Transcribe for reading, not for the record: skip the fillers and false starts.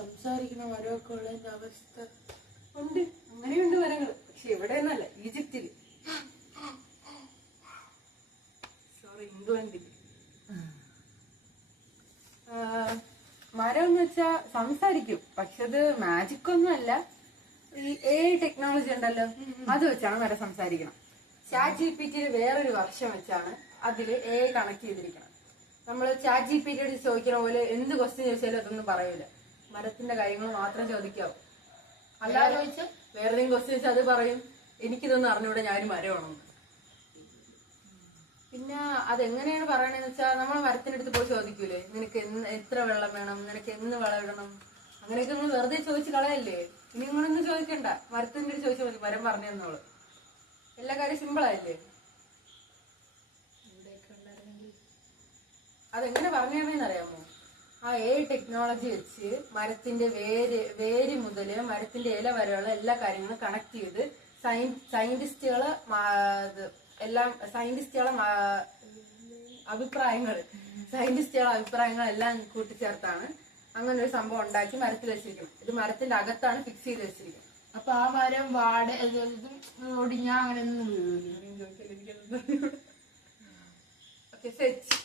സംസാരിക്കുന്ന മരമൊക്കെ ഉള്ളതിന്റെ അവസ്ഥ ഉണ്ട്. അങ്ങനെയുണ്ട് മരങ്ങൾ. പക്ഷെ ഇവിടെ ഒന്നല്ല, ഈജിപ്തില്, സോറി ഇംഗ്ലണ്ടിൽ. മരം എന്ന് വെച്ചാ സംസാരിക്കും, പക്ഷെ അത് മാജിക് ഒന്നും അല്ല. ഈ AI ടെക്നോളജി ഉണ്ടല്ലോ, അത് വെച്ചാണ് മരം സംസാരിക്കണം. ChatGPT വേറൊരു വർഷം വെച്ചാണ് അതില് AI കണക്ട് ചെയ്തിരിക്കണം. നമ്മള് ChatGPT ചോദിക്കുന്ന പോലെ എന്ത് ക്വസ്റ്റ്യൻ ചോദിച്ചാലും അതൊന്നും പറയൂല. മരത്തിന്റെ കാര്യങ്ങൾ മാത്രം ചോദിക്കാവും. അല്ലാതെ വേറെ ക്വസ്റ്റ്യൻ വെച്ചാൽ അത് പറയും എനിക്കിതൊന്നും അറിഞ്ഞൂടെ, ഞാനൊരു മരമാണെന്ന്. പിന്നെ അതെങ്ങനെയാണ് പറയണെന്ന് വെച്ചാൽ നമ്മൾ മരത്തിന്റെ അടുത്ത് പോയി ചോദിക്കൂലേ, നിനക്ക് എത്ര വെള്ളം വേണം, നിനക്ക് എന്ന് വളമിടണം, അങ്ങനെയൊക്കെ നമ്മൾ വെറുതെ ചോദിച്ച് കളയല്ലേ. ഇനി നിങ്ങളൊന്നും ചോദിക്കണ്ട, മരത്തിന്റെ അടുത്ത് ചോദിച്ചാൽ മതി, മരം പറഞ്ഞു തന്നോളൂ. എല്ലാ കാര്യം സിമ്പിൾ ആയില്ലേ. അതെങ്ങനെ പറഞ്ഞു തരണമെന്ന് അറിയാമോ? ആ AI ടെക്നോളജി വെച്ച് മരത്തിന്റെ വേര് മുതല് മരത്തിന്റെ ഇല വരെയുള്ള എല്ലാ കാര്യങ്ങളും കണക്ട് ചെയ്ത് സയന്റിസ്റ്റുകളെ അഭിപ്രായങ്ങളെല്ലാം കൂട്ടിച്ചേർത്താണ് അങ്ങനെ ഒരു സംഭവം ഉണ്ടാക്കി മരത്തിൽ വെച്ചിരിക്കുന്നത്. ഇത് മരത്തിന്റെ അകത്താണ് ഫിക്സ് ചെയ്ത് വെച്ചിരിക്കുന്നത്. അപ്പൊ ആ മരം ഒടിഞ്ഞാ അങ്ങനെ ഒന്നും സെറ്റ്